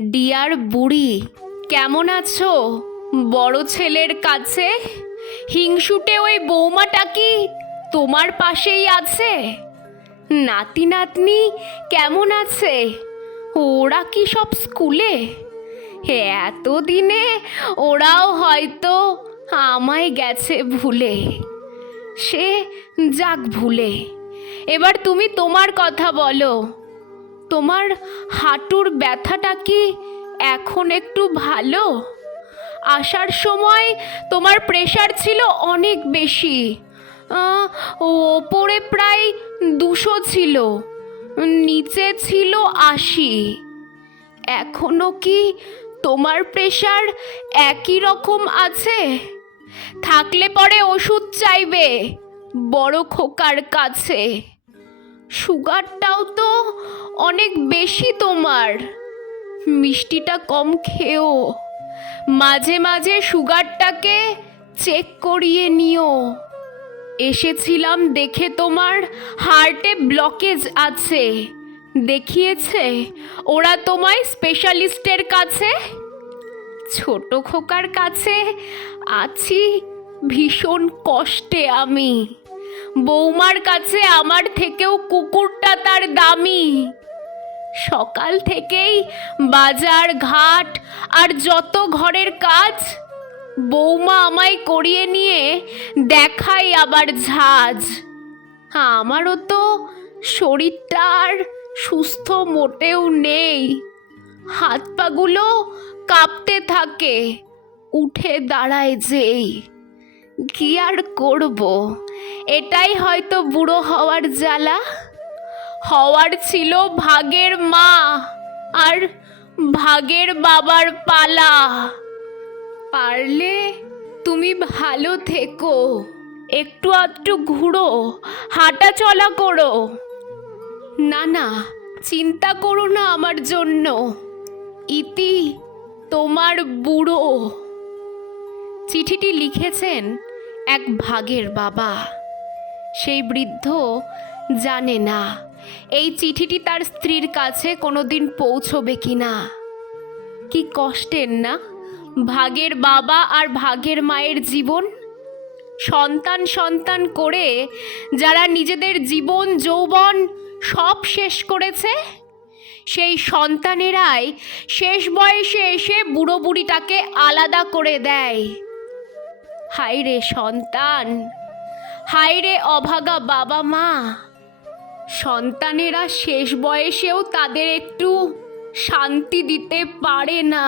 Deer বুড়ি, কেমন আছো? বড় ছেলের কাছে? হিংসুটে ওই বৌমাটা কি তোমার পাশেই আছে? নাতি নাতনি কেমন আছে? ওরা কি সব স্কুলে? এতদিনে ওরাও হয়তো আমায় গেছে ভুলে। সে যাক ভুলে। এবার তুমি তোমার কথা বলো। তোমার হাঁটুর ব্যথাটা কি এখন একটু ভালো? আসার সময় তোমার প্রেশার ছিল অনেক বেশি। ওপরে প্রায় দুশো ছিল, নিচে ছিল আশি। এখনও কি তোমার প্রেশার একই রকম আছে? থাকলে পরে ওষুধ চাইবে বড় খোকার কাছে। সুগারটাও তো অনেক বেশি তোমার। মিষ্টিটা কম খেও। মাঝে মাঝে সুগারটাকে চেক করিয়ে নিও। এসেছিলাম দেখে তোমার হার্টে ব্লকেজ আছে। দেখিয়েছে, ওরা তোমায় স্পেশালিস্টের কাছে, ছোট খোকার কাছে আছি ভীষণ কষ্টে আমি। বৌমার কাছে আমার থেকেও কুকুরটা তার দামি। সকাল থেকেই বাজার ঘাট আর যত ঘরের কাজ বৌমা আমায় করিয়ে নিয়ে দেখাই আবার ঝাঁজ। আমারও তো শরীরটা আর সুস্থ মোটেও নেই। হাত পাগুলো কাঁপতে থাকে, উঠে দাঁড়ায় যেই। কি আর করব? এটাই হয়তো বুড়ো হওয়ার জ্বালা। হওয়ার ছিল ভাগের মা আর ভাগের বাবার পালা। পারলে তুমি ভালো থেকো। একটু আধটু ঘুরো হাঁটা চলা করো। না না, চিন্তা করো না আমার জন্য। ইতি তোমার বুড়ো। চিঠিটি লিখেছেন এক ভাগের বাবা। সেই বৃদ্ধ জানে না। এই চিঠিটি তার স্ত্রীর কাছে কোনোদিন পৌঁছবে কি না? কি কষ্টের না? ভাগের বাবা আর ভাগের মায়ের জীবন? সন্তান সন্তান করে যারা নিজেদের জীবন, যৌবন সব শেষ করেছে, সেই সন্তানেরাই শেষ বয়সে এসে বুড়ো বুড়িটাকে আলাদা করে দেয়। হায় রে সন্তান! হায় রে অভাগা বাবা মা! সন্তানেরা শেষ বয়সেও তাদের একটু শান্তি দিতে পারে না।